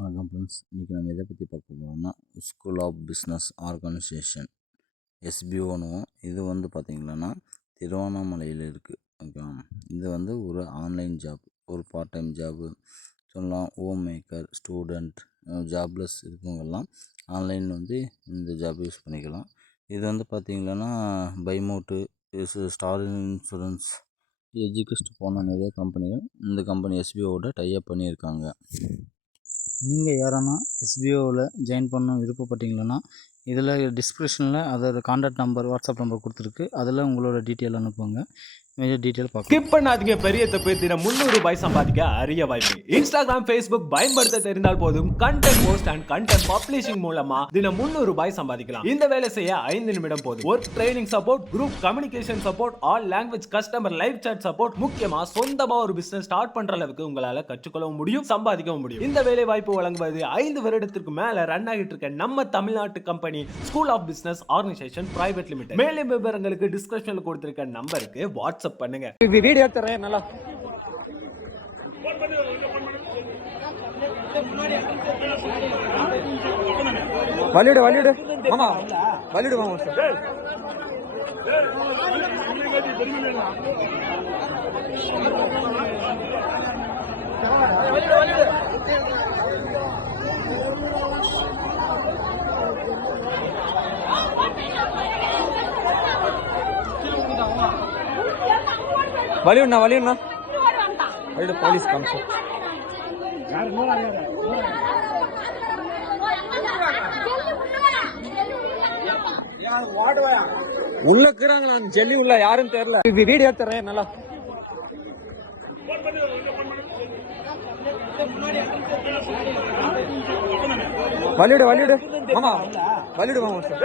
வணக்கம் ஃப்ரெண்ட்ஸ். இன்றைக்கி நம்ம எதை பற்றி பார்க்க போகிறோம்னா ஸ்கூல் ஆஃப் பிஸ்னஸ் ஆர்கனைசேஷன் எஸ்பிஓனுவோம். இது பார்த்திங்கன்னா திருவண்ணாமலையில் இருக்குது. ஓகேவா? இது ஒரு ஆன்லைன் ஜாப், ஒரு பார்ட் டைம் ஜாப்பு சொல்லலாம். ஹோம் மேக்கர், ஸ்டூடெண்ட், ஜாப்லெஸ் இருக்கவங்கெல்லாம் ஆன்லைன் இந்த ஜாப் யூஸ் பண்ணிக்கலாம். இது பார்த்திங்கன்னா பைமோட்டு, ஸ்டார் இன்சூரன்ஸ், எஜுகேஸ்ட் போன நிறைய கம்பெனிகள் இந்த கம்பெனி எஸ்பிஓவோட டைப் பண்ணியிருக்காங்க. நீங்கள் யாரானா எஸ்பிஓவில் ஜாயின் பண்ண விருப்பப்பட்டீங்களன்னா இதில் டிஸ்கிரிப்ஷனில் அதோட கான்டாக்ட் நம்பர், வாட்ஸ்அப் நம்பர் கொடுத்துருக்கு. அதில் உங்களோட டீட்டெயில் அனுப்புங்க. மேஜர் டீட்டெயில் பார்க்கலாம். ஸ்கிப் பண்ணாதீங்க. பெரிய தப்பு. தினம் 300 ரூபாய் சம்பாதிக்க அரிய வாய்ப்பு. இன்ஸ்டாகிராம், ஃபேஸ்புக் பயன்படுத்த தெரிந்தால் போதும். Content post and content publishing மூலமா தினம் 300 ரூபாய் சம்பாதிக்கலாம். இந்த வேலை செய்ய 5 நிமிடம் போதும். Work training support, group communication support, all language customer live chat support, முக்கியமா சொந்தமா ஒரு பிசினஸ் ஸ்டார்ட் பண்ற அளவுக்கு உங்களால கற்றுக்கொள்ளவும் முடியும், சம்பாதிக்கவும் முடியும். இந்த வேலை வாய்ப்பு வழங்குவது 5 வருடத்திற்கு மேல ரன் ஆகிட்டு இருக்க நம்ம தமிழ்நாட்டு company school of business organisation private limited. மேலும் விவரங்களுக்கு டிஸ்கிரிப்ஷன்ல கொடுத்திருக்க நம்பருக்கு வாட்ஸ்அப் பண்ணுங்க. வீடியோ தரேன் நல்லா. வலிடு மாமா, வலிடு மாமா சார். வலியுண்ணா வலிடு போலீஸ் காமிச்சு உள்ள இருக்கிறாங்களா? ஜெல்லி உள்ள யாரும் தெரியல. வீடியோ தரேன் நல்லா. வலிடு மாமா, வலிடு மாமா சார்.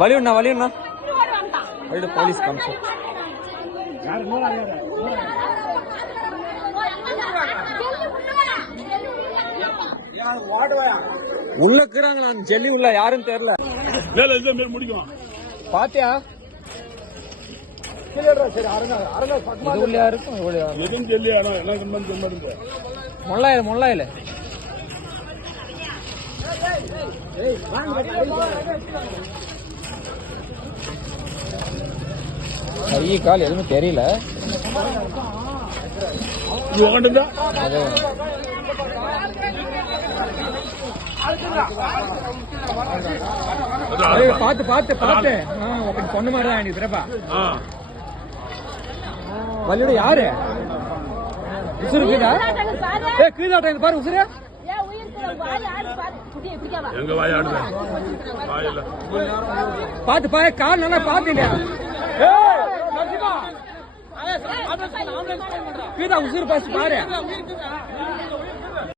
வலியுண்ணா வலிடு போலீஸ் காமிச்சு உள்ள இருக்கிறாங்களா? ஜெல்லி உள்ள யாரும் தெரியல. பாத்தியா? முள்ளாயில கை கால் எதுவும் தெரியல. பாத்து பாத்து பாத்து பொண்ணு மாதிரிதான் எனக்கு திரப்பா. வலியோட யாரு உசுறு கீழா? கீழாட்ட பாரு உசுறு. பாத்து பாரு, கால் நல்லா பாத்தீங்க. கீழா உசுறு பாரு.